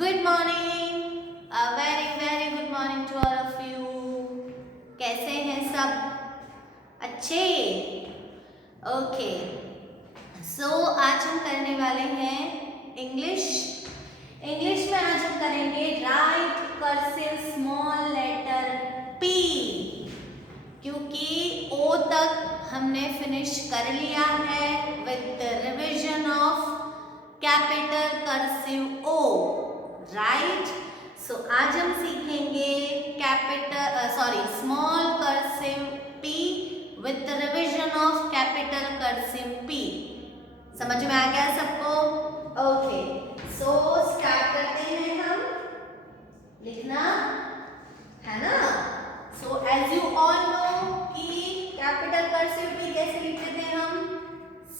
Good morning, a very very good morning to all of you. कैसे हैं सब? अच्छे? ओके, सो आज हम करने वाले हैं इंग्लिश। इंग्लिश में आज हम करेंगे write cursive small letter P, क्योंकि ओ तक हमने फिनिश कर लिया है with the revision of capital cursive O, right. So आज हम सीखेंगे small cursive P with the revision of capital cursive P. समझ में आ गया सबको? ओके, सो स्टार्ट करते हैं हम लिखना, है ना। So as you all know कि कैपिटल कर्सिव पी कैसे लिखते थे हम?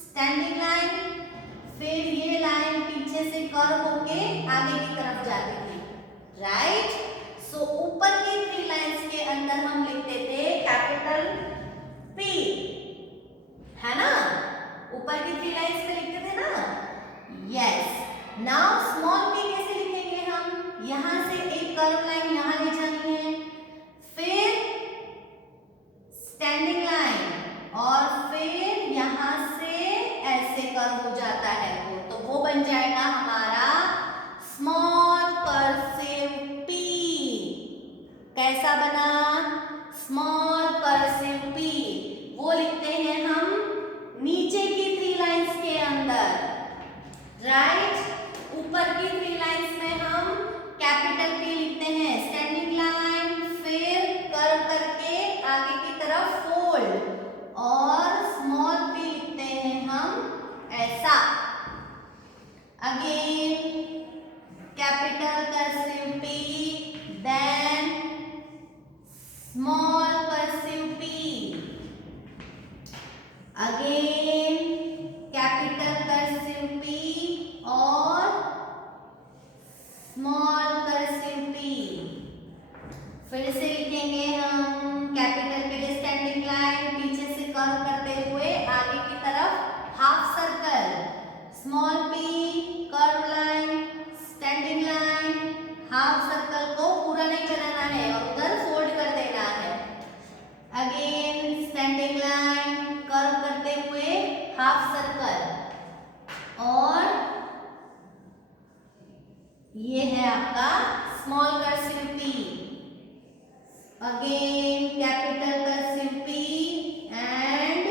स्टैंडिंग लाइन, फिर ये लाइन पीछे से कर्व होके आगे की तरफ जाती थी, राइट। सो ऊपर की 3 लाइंस के अंदर हम लिखते थे कैपिटल पी, है ना। ऊपर की 3 लाइंस पे लिखते थे ना, यस। नाउ स्मॉल पी कैसे लिखेंगे हम? यहां से एक कर्व लाइन यहां ले जानी है, फिर स्टैंडिंग लाइन और फिर यहां से ऐसे कर्व हो जाता है तो वो बन जाएगा हमारा स्मॉल कर्सिव पी। कैसा बना? Small cursive P. वो लिखते हैं हम नीचे की 3 लाइंस के अंदर, राइट। ऊपर की 3 लाइंस में हम कैपिटल पी लिखते हैं, स्टैंडिंग लाइन, फिर कर्व करके आगे की तरफ फोल्ड, और स्मॉल पी लिखते हैं हम ऐसा। Again capital cursive P, then small cursive P, again capital cursive P और स्मॉल कर्सिव पी। फिर से लिखेंगे हम कैपिटल के लिए स्टैंडिंग लाइन, पीछे से कर्व करते हुए आगे की तरफ half circle, small P, curve line, standing line, half circle को पूरा नहीं बनाना है और उधर फोल्ड कर देना है। अगेन स्टैंडिंग लाइन, कर्व करते हुए हाफ सर्कल, और ये है आपका small cursive P. Again capital cursive P and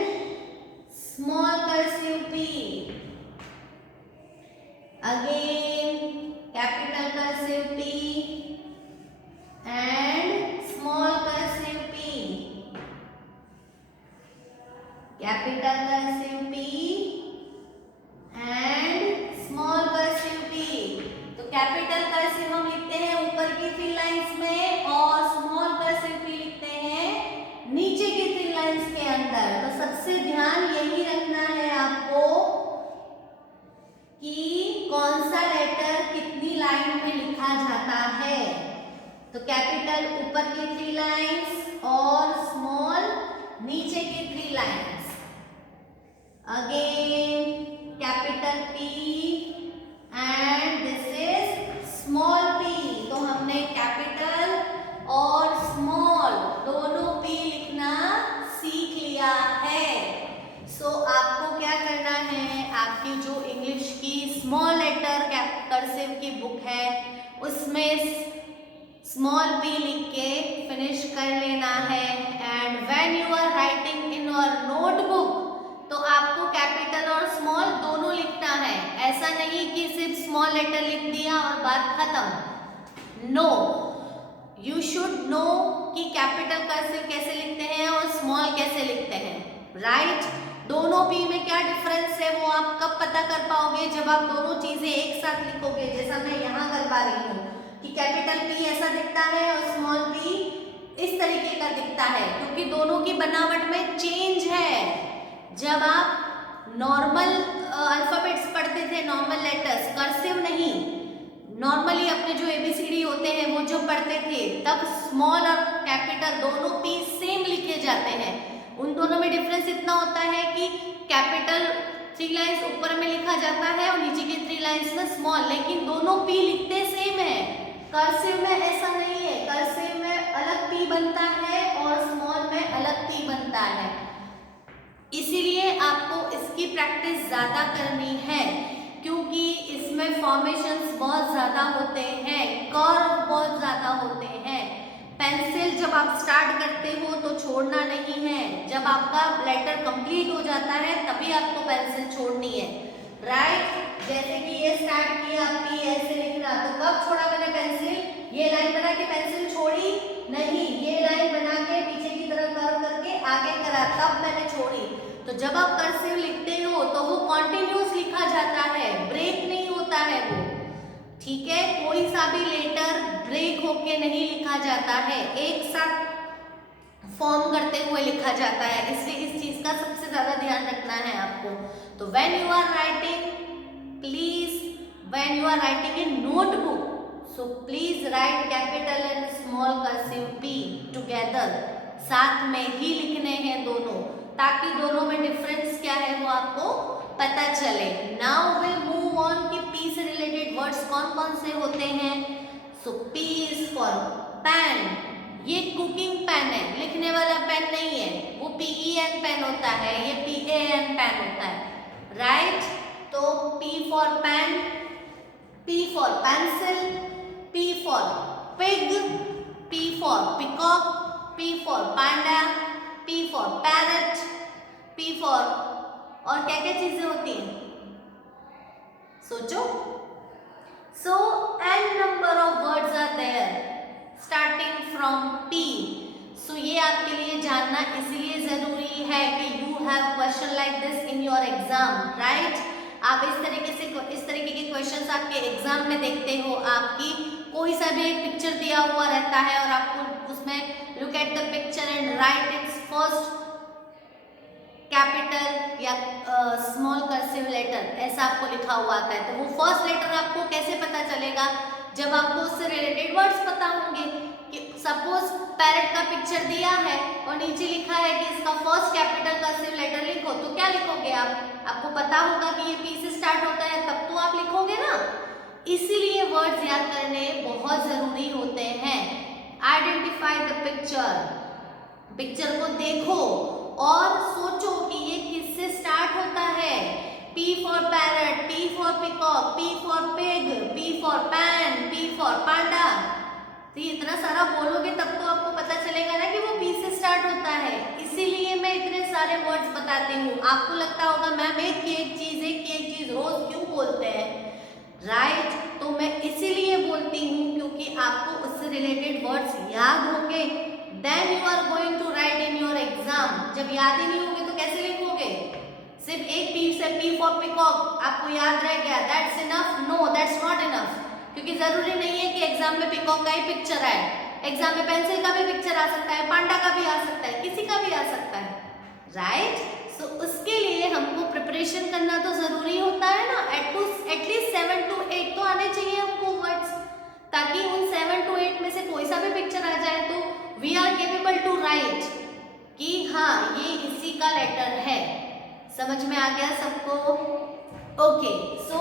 small cursive P, again capital cursive P and small cursive P, capital cursive P and small cursive P. तो capital cursive हम लिखते हैं ऊपर की 3 लाइंस में और स्मॉल कर्सिव पी लिखते हैं नीचे की 3 लाइंस के अंदर। तो सबसे ध्यान यही रखना है आपको कि कौन सा लेटर कितनी लाइन में लिखा जाता है। तो कैपिटल ऊपर की 3 लाइंस और स्मॉल नीचे की 3 lines. Again capital P and this is small P. तो हमने कैपिटल और स्मॉल दोनों पी लिखना सीख लिया है। सो आपको क्या करना है, आपकी जो इंग्लिश की स्मॉल लेटर कर्सिव की बुक है उसमें स्मॉल पी लिख के फिनिश कर लेना है। And when you are writing in your notebook तो आपको कैपिटल और स्मॉल दोनों लिखना है। ऐसा नहीं कि सिर्फ स्मॉल लेटर लिख दिया और बात खत्म। नो, यू शुड नो कि कैपिटल कर्सिव कैसे लिखते हैं और स्मॉल कैसे लिखते हैं, राइट। दोनों पी में क्या डिफरेंस है वो आप कब पता कर पाओगे? जब आप दोनों चीजें एक साथ लिखोगे, जैसा मैं यहाँ कर पा रही हूँ कि कैपिटल पी ऐसा दिखता है और स्मॉल पी इस तरीके का दिखता है, क्योंकि दोनों की बनावट में चेंज है। जब आप नॉर्मल अल्फाबेट्स पढ़ते थे, नॉर्मल लेटर्स, कर्सिव नहीं, नॉर्मली अपने जो एबीसीडी होते हैं वो जो पढ़ते थे, तब स्मॉल और कैपिटल दोनों पी सेम लिखे जाते हैं। उन दोनों में डिफरेंस इतना होता है कि कैपिटल 3 लाइंस ऊपर में लिखा जाता है और नीचे की 3 लाइंस में स्मॉल, लेकिन दोनों पी लिखते सेम है। कर्सिव में ऐसा नहीं है, कर्सिव में अलग पी बनता है और स्मॉल में अलग पी बनता है। इसीलिए आपको इसकी प्रैक्टिस ज्यादा करनी है, क्योंकि इसमें फॉर्मेशंस बहुत ज्यादा होते हैं, कर्व बहुत ज्यादा होते हैं। पेंसिल जब आप स्टार्ट करते हो तो छोड़ना नहीं है, जब आपका लेटर कंप्लीट हो जाता है तभी आपको पेंसिल छोड़नी है, राइट। जैसे कि ये स्टार्ट किया, पी ऐसे लिखना, तो कब छोड़ा मैंने पेंसिल? ये लाइन बना के पेंसिल छोड़ी नहीं, ये लाइन बना के पीछे की तरफ कर्व करके आगे करा, तब मैंने छोड़ी। तो जब आप कर्सिव लिखते हो तो वो कॉन्टिन्यूस लिखा जाता है, ब्रेक नहीं होता है वो, ठीक है। कोई सा भी लेटर ब्रेक होके नहीं लिखा जाता है, एक साथ फॉर्म करते हुए लिखा जाता है, इसलिए इस चीज का सबसे ज्यादा ध्यान रखना है आपको। तो when you are writing, please when you are writing in notebook, so please write capital and small cursive P together, साथ में ही लिखने हैं दोनों, ताकि दोनों में डिफरेंस क्या है वो आपको पता चले। नाउ विल मूव ऑन कि पी से रिलेटेड वर्ड्स कौन कौन से होते हैं। सो पी इज फॉर पेन, ये कुकिंग पेन है, लिखने वाला पेन नहीं है, वो PEN पेन होता है, ये PAN पेन होता है, राइट। तो P for pen, P for pencil, P for pig, P for peacock, P for panda, P for parrot, P for और क्या क्या चीजें होती हैं सोचो। So n number of words are there starting from P. So ये आपके लिए जानना इसलिए जरूरी है कि you have question like this in your exam, right? आप इस तरीके के क्वेश्चंस आपके एग्जाम में देखते हो, आपकी कोई सा भी एक पिक्चर दिया हुआ रहता है और आपको उसमें look at the picture and write its first capital या स्मॉल कर्सिव लेटर, ऐसा आपको लिखा हुआ आता है। तो वो फर्स्ट लेटर आपको कैसे पता चलेगा? जब आपको उससे रिलेटेड वर्ड्स पता होंगे। कि सपोज पैरट का पिक्चर दिया है और नीचे लिखा है कि इसका फर्स्ट कैपिटल कर्सिव लेटर लिखो, तो क्या लिखोगे आप? आपको पता होगा कि ये पी से स्टार्ट होता है, तब तो आप लिखोगे ना। इसीलिए वर्ड्स याद करने बहुत जरूरी होते हैं। आइडेंटिफाई द पिक्चर, पिक्चर को देखो और सोचो कि ये किससे स्टार्ट होता है। P for parrot, P for peacock, P for pig, P for pan, P for panda. तो ये इतना सारा बोलोगे तब तो आपको पता चलेगा ना कि वो P से स्टार्ट होता है। इसीलिए मैं इतने सारे वर्ड्स बताती हूँ। आपको लगता होगा मैम एक की एक चीज रोज क्यों बोलते हैं, राइट। तो मैं इसीलिए बोलती हूँ क्योंकि आपको उससे रिलेटेड वर्ड्स याद होंगे, then you are going to write in your exam. जब याद ही नहीं होंगे तो कैसे लिखोगे? सिर्फ एक पी से P फॉर पिकॉक आपको याद रह गया, that's enough? No, that's not enough, क्योंकि जरूरी नहीं है कि एग्जाम में पिकॉक का ही पिक्चर आए। एग्जाम में पेंसिल का भी पिक्चर आ सकता है, पांडा का भी आ सकता है, किसी का भी आ सकता है, राइट। सो उसके लिए हमको प्रिपरेशन करना तो जरूरी होता है ना। एटलीस्ट 7 to 8 तो आने चाहिए हमको वर्ड्स, ताकि उन 7 to 8 में से कोई सा भी पिक्चर आ जाए तो we are capable to write कि हाँ ये इसी का लेटर है। समझ में आ गया सबको? ओके, सो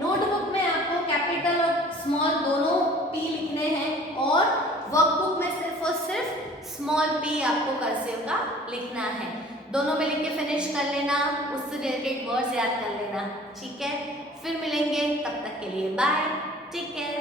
नोटबुक में आपको कैपिटल और स्मॉल दोनों P लिखने हैं और वर्कबुक में सिर्फ और सिर्फ स्मॉल P आपको कर्सिव का लिखना है। दोनों में लिख के फिनिश कर लेना, उससे रिलेटेड वर्ड्स याद कर लेना, ठीक है। फिर मिलेंगे, तब तक के लिए बाय, टेक केयर।